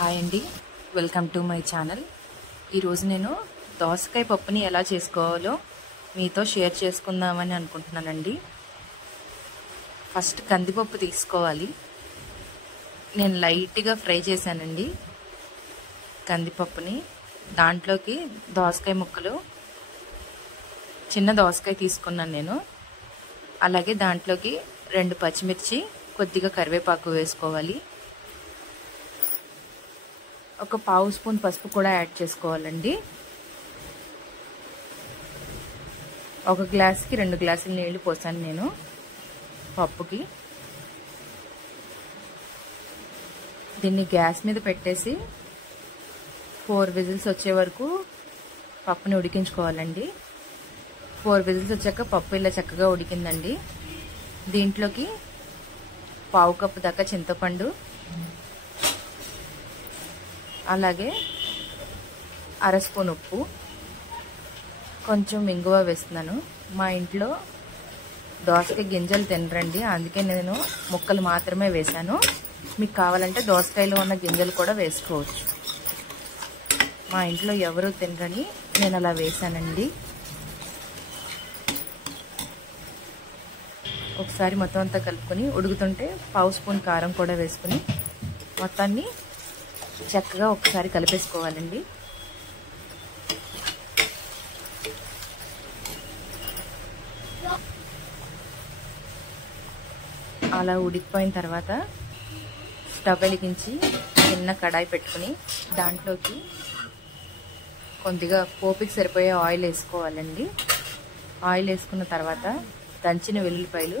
Hi అండి, welcome to my channel. ఈరోజు నేను దోసకాయ పప్పుని ఎలా చేసుకోవాలో మీతో షేర్ చేసుకుందామని అనుకుంటున్నానండి. ఫస్ట్ కందిపప్పు తీసుకోవాలి. నేను లైట్గా ఫ్రై చేశానండి కందిపప్పుని. దాంట్లోకి దోసకాయ ముక్కలు, చిన్న దోసకాయ తీసుకున్నాను నేను. అలాగే దాంట్లోకి 2 పచ్చిమిర్చి, కొద్దిగా కరివేపాకు వేసుకోవాలి. ఒక 1/2 స్పూన్ పసుపు కూడా యాడ్ చేసుకోవాలండి. 1 గ్లాస్కి 2 గ్లాసుల నీళ్లు పోసాను నేను పప్పుకి. దీన్ని గ్యాస్ మీద పెట్టేసి 4 విజిల్స్ వచ్చే వరకు పప్పుని ఉడికించుకోవాలండి. 4 విజిల్స్ వచ్చాక పప్పు ఇలా చక్కగా ఉడికిందండి. దీంట్లోకి 1/2 కప్పు దాకా చింతపండు, అలాగే 1/2 స్పూన్ ఉప్పు, కొంచెం ఇంగువ వేస్తున్నాను. మా ఇంట్లో దోసకాయ గింజలు తినరండి, అందుకే నేను ముక్కలు మాత్రమే వేశాను. మీకు కావాలంటే దోసకాయలో ఉన్న గింజలు కూడా వేసుకోవచ్చు. మా ఇంట్లో ఎవరు తినరని నేను అలా వేశానండి. ఒకసారి మొత్తం అంతా కలుపుకొని ఉడుకుతుంటే 1/2 స్పూన్ కారం కూడా వేసుకుని మొత్తాన్ని చక్కగా ఒకసారి కలిపేసుకోవాలండి. అలా ఉడికిపోయిన తర్వాత స్టవ్ వెలిగించి చిన్న కడాయి పెట్టుకుని దాంట్లోకి కొద్దిగా పోపుకి సరిపోయే ఆయిల్ వేసుకోవాలండి. ఆయిల్ వేసుకున్న తర్వాత దంచిన వెల్లుల్లిపాయలు,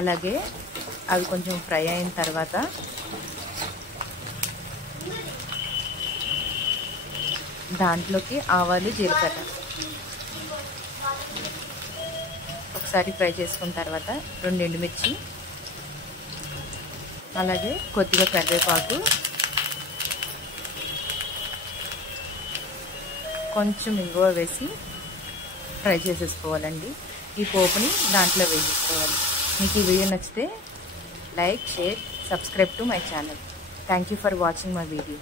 అలాగే అవి కొంచెం ఫ్రై అయిన తర్వాత దాంట్లోకి ఆవాలు, జీలకర్ర ఒకసారి ఫ్రై చేసుకున్న తర్వాత 2 ఎండుమిర్చి, అలాగే కొద్దిగా కరివేపాకు, కొంచెం ఇంగువ వేసి ఫ్రై చేసేసుకోవాలండి. ఈ పోపుని దాంట్లో వేసేసుకోవాలి. మీకు ఈ వీడియో నచ్చితే like, share, subscribe to my channel. Thank you for watching my video.